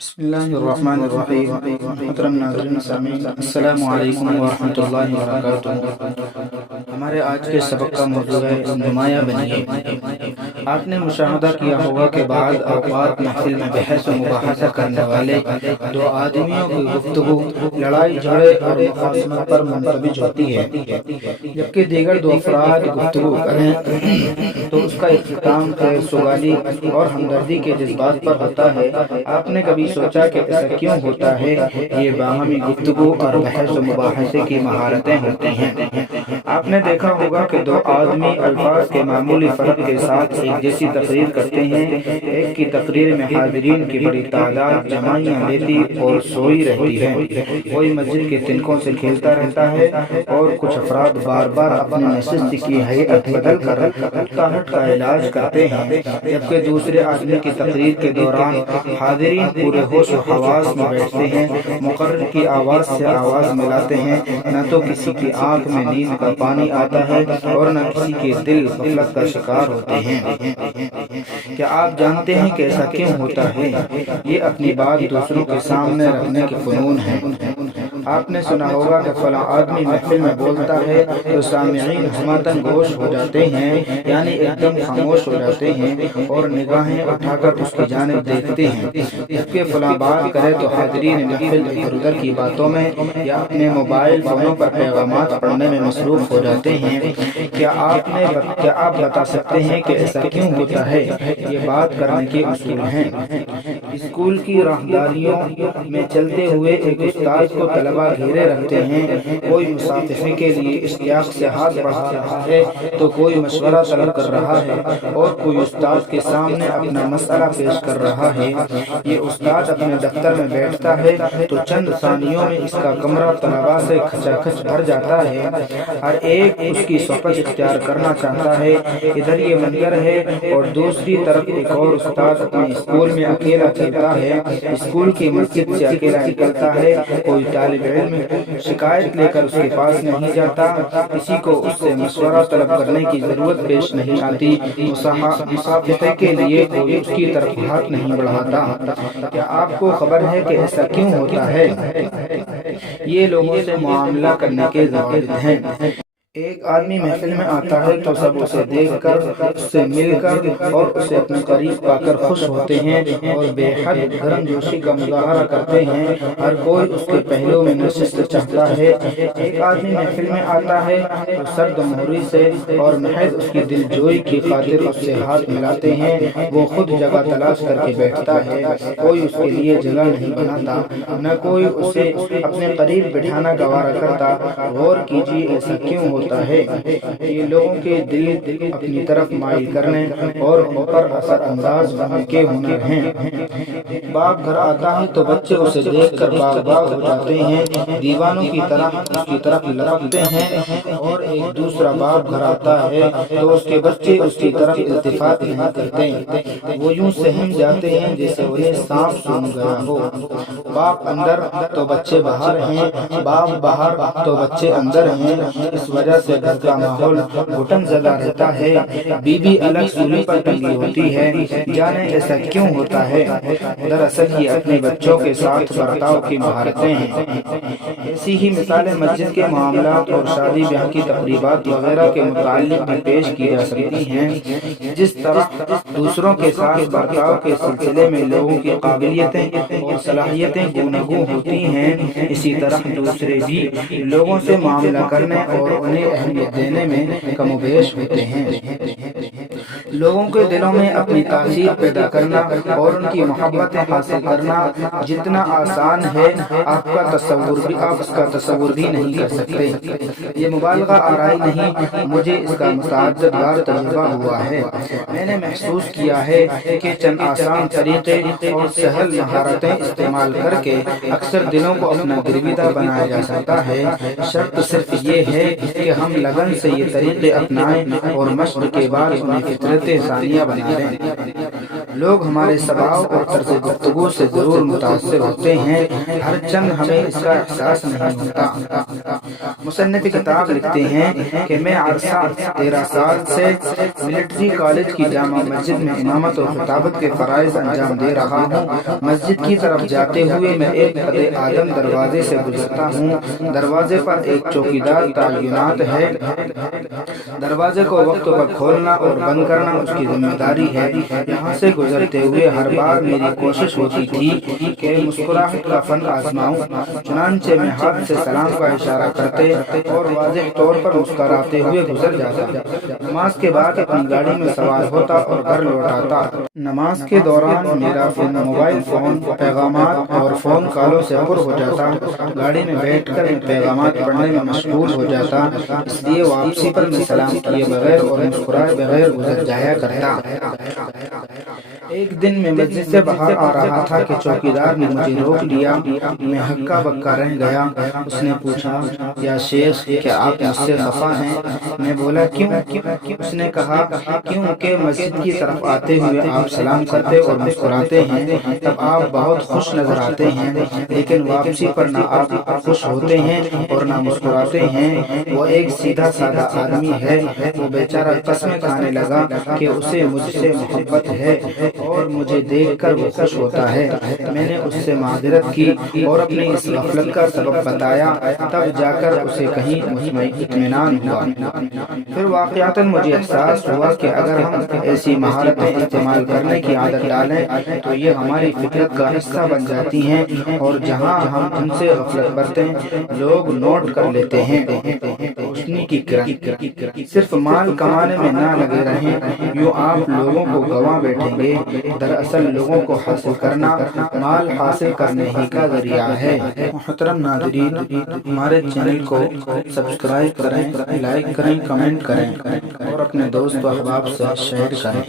بسم اللہ الرحمن الرحیم۔ محترم ناظرین سامعین، السلام علیکم ورحمۃ اللہ وبرکاتہ۔ ہمارے آج کے سبق کا موضوع ہے نمایاں بنیے۔ آپ نے مشاہدہ کیا ہوگا کہ بعض اوقات محفل میں بحث و مباحثہ کرنے والے دو آدمیوں کی گفتگو لڑائی جھگڑے اور مخاصمت پر منتبج ہوتی ہے، جبکہ دیگر دو افراد گفتگو کریں تو اس کا اختتام خیر سگالی اور ہمدردی کے جذبات پر ہوتا ہے۔ آپ نے کبھی سوچا کہ ایسا کیوں ہوتا ہے؟ یہ باہمی گفتگو اور بحث و مباحثے کی مہارتیں ہوتی ہیں۔ آپ نے دیکھا ہوگا کہ دو آدمی الفاظ کے معمولی فرق کے ساتھ ایک جیسی تقریر کرتے ہیں۔ ایک کی تقریر میں حاضرین کی بڑی تعداد جمائیاں لیتی اور سوئی رہتی ہے، کوئی مسجد کے تنکوں سے کھیلتا رہتا ہے اور کچھ افراد بار بار اپنی نشست کی ہیئت بدل کر اکتاہٹ کا علاج کرتے ہیں، جبکہ دوسرے آدمی کی تقریر کے دوران حاضرین پورے ہوش و حواس میں بیٹھتے ہیں، مقرر کی آواز سے آواز ملاتے ہیں، نہ تو کسی کی آنکھ میں نیند کا پانی آتا ہے اور نہ کسی کے دل غفلت کا شکار ہوتے ہیں۔ کیا آپ جانتے ہیں کہ ایسا کیوں ہوتا ہے؟ یہ اپنی بات دوسروں کے سامنے رکھنے کے فنون ہے۔ آپ نے سنا ہوگا کہ فلاں آدمی محفل میں بولتا ہے تو سامعین ہمتاً گوش ہو جاتے ہیں، یعنی ایک دم خاموش ہو جاتے ہیں اور نگاہیں اٹھا کر اس کی جانب دیکھتے ہیں، جبکہ فلاں بات کرے تو حاضرین محفل ادھر ادھر کی باتوں میں یا اپنے موبائل فونوں پر پیغامات پڑھنے میں مصروف ہو جاتے ہیں۔ کیا آپ بتا سکتے ہیں کہ ایسا کیوں ہوتا ہے؟ یہ بات کرنے کے اصول ہیں۔ اسکول کی راہداریوں میں چلتے ہوئے ایک استاد کو طلباء گھیرے رکھتے ہیں، کوئی مصافحے کے لیے اشتیاق سے ہاتھ بڑھا رہا ہے تو کوئی مشورہ طلب کر رہا ہے اور کوئی استاد کے سامنے اپنا مسئلہ پیش کر رہا ہے۔ یہ استاد اپنے دفتر میں بیٹھتا ہے تو چند ثانیوں میں اس کا کمرہ طلباء سے کھچا کھچ بھر جاتا ہے، ہر ایک اس کی صحبت اختیار کرنا چاہتا ہے۔ ادھر یہ منظر ہے اور دوسری طرف ایک اور استاد اپنے اسکول میں اکیلا چلتا ہے، اسکول کی مسجد سے اکیلا نکلتا ہے، کوئی طالب علم شکایت لے کر اس کے پاس نہیں جاتا، کسی کو اس سے مشورہ طلب کرنے کی ضرورت پیش نہیں آتی، مصافحے کے لیے کوئی اس کی طرف ہاتھ نہیں بڑھاتا۔ کیا آپ کو خبر ہے کہ ایسا کیوں ہوتا ہے؟ یہ لوگوں سے معاملہ کرنے کے ضوابط ہیں۔ ایک آدمی محفل میں آتا ہے تو سب اسے دیکھ کر، اس سے مل کر اور اسے اپنے قریب پا کر خوش ہوتے ہیں اور بے حد گرم جوشی کا مظاہرہ کرتے ہیں، ہر کوئی اس کے پہلو میں نشست چاہتا ہے۔ ایک آدمی محفل میں آتا ہے تو سرد مہری سے اور محض اس کی دل جوئی کی خاطر اس سے ہاتھ ملاتے ہیں، وہ خود جگہ تلاش کر کے بیٹھتا ہے، کوئی اس کے لیے جگہ نہیں بناتا، نہ کوئی اسے اپنے قریب بٹھانا گوارا کرتا۔ غور کیجیے ایسا کیوں ہوتا ہے؟ یہ لوگوں کے دل اپنی طرف مائل کرنے اور ان پر اثر انداز ہونے کے ہنر ہیں۔ باپ گھر آتا ہے تو بچے اسے دیکھ کر باغ باغ ہو جاتے ہیں، دیوانوں کی طرح اس کی طرف لپکتے ہیں، اور ایک دوسرا باپ گھر آتا ہے تو اس کے بچے اس کی طرف التفات نہیں کرتے، وہ یوں سہم جاتے ہیں جیسے انہیں سانپ سونگھ گیا ہو۔ باپ اندر تو بچے باہر ہیں، باپ باہر تو بچے اندر ہیں، اس وجہ سے گھر کا ماحول گھٹن زدہ رہتا ہے، بیوی الگ سولی پر ٹنگی ہوتی ہے۔ جانے ایسا کیوں ہوتا ہے؟ دراصل یہ اپنے بچوں کے ساتھ برتاؤ کی مہارتیں ہیں۔ ایسی ہی مثالیں مسجد کے معاملات اور شادی بیاہ کی تقریبات وغیرہ کے متعلق بھی پیش کی جا سکتی ہیں۔ جس طرح دوسروں کے ساتھ برتاؤ کے سلسلے میں لوگوں کی قابلیتیں اور صلاحیتیں گوناگوں ہوتی ہیں، اسی طرح دوسرے بھی لوگوں سے معاملہ کرنے اور انہیں اہمیت دینے میں کم و بیش ہوتے ہیں۔ لوگوں کے دلوں میں اپنی تاثیر پیدا کرنا اور ان کی محبتیں حاصل کرنا جتنا آسان ہے، آپ اس کا تصور بھی نہیں کر سکتے۔ یہ مبالغہ آرائی نہیں، مجھے اس کا متعدد بار تجربہ ہوا ہے۔ میں نے محسوس کیا ہے کہ چند آسان طریقے اور سہل مہارتیں استعمال کر کے اکثر دلوں کو اپنا گرویدہ بنایا جا سکتا ہے، شرط صرف یہ ہے کہ ہم لگن سے یہ طریقے اپنائیں اور مشق کے بعد انہیں فطرت ثانیہ بنا لیں۔ لوگ ہمارے سباؤ اور طرز گفتگو سے ضرور متاثر ہوتے ہیں، ہر چند ہمیں اس کا احساس نہیں ہوتا۔ مصنف کتاب لکھتے ہیں کہ میں عرصہ 13 سال سے ملٹری کالج کی جامع مسجد میں امامت اور خطابت کے فرائض انجام دے رہا ہوں۔ مسجد کی طرف جاتے ہوئے میں ایک قد آدم دروازے سے گزرتا ہوں۔ دروازے پر ایک چوکیدار تعینات ہے۔ دروازے کو وقت پر کھولنا اور بند کرنا اس کی ذمہ داری ہے۔ یہاں سے گزرتے ہوئے ہر بار میری کوشش ہوتی تھی کہ مسکراہٹ کا فن آزماؤں، چنانچہ میں ہاتھ سے سلام کا اشارہ کرتے اور واضح طور پر مسکراتے ہوئے گزر جاتا۔ نماز کے بعد اپنی گاڑی میں سوار ہوتا اور گھر لوٹ آتا۔ نماز کے دوران میرا موبائل فون پیغامات اور فون کالوں سے پر ہو جاتا۔ گاڑی میں بیٹھ کر میں پیغامات پڑھنے میں مشغول ہو جاتا، اس لیے واپسی پر میں سلام کیے بغیر اور مسکرائے بغیر گزر جایا کرتا۔ ایک دن میں مسجد سے باہر آ رہا تھا کہ چوکیدار نے مجھے روک لیا۔ میں ہکا بکا رہ گیا۔ اس نے پوچھا، یا شیخ کیا آپ مجھ سے خفا ہیں؟ میں بولا کیوں؟ اس نے کہا کیونکہ مسجد کی طرف آتے ہوئے آپ سلام کرتے اور مسکراتے ہیں، تب آپ بہت خوش نظر آتے ہیں، لیکن واپسی پر نہ آپ خوش ہوتے ہیں اور نہ مسکراتے ہیں۔ وہ ایک سیدھا سادہ آدمی ہے۔ وہ بیچارہ قسمیں کھانے لگا کہ اسے مجھ سے محبت ہے اور مجھے دیکھ کر وہ خوش ہوتا ہے۔ میں نے اس سے معذرت کی اور اپنی اس غفلت کا سبب بتایا، تب جا کر اسے کہیں اطمینان ہوا۔ پھر واقعتاً مجھے احساس ہوا کہ اگر ہم ایسی مہارتیں استعمال کرنے کی عادت ڈالیں تو یہ ہماری فطرت کا حصہ بن جاتی ہیں، اور جہاں ہم ان سے غفلت برتیں لوگ نوٹ کر لیتے ہیں۔ روشنی کی کرن، صرف مال کمانے میں نہ لگے رہیں، یوں آپ لوگوں کو گنوا بیٹھیں گے۔ دراصل لوگوں کو حاصل کرنا مال حاصل کرنے ہی کا ذریعہ ہے۔ محترم ناظرین، ہمارے چینل کو سبسکرائب کریں، لائک کریں، کمنٹ کریں اور اپنے دوست و احباب سے شیئر کریں۔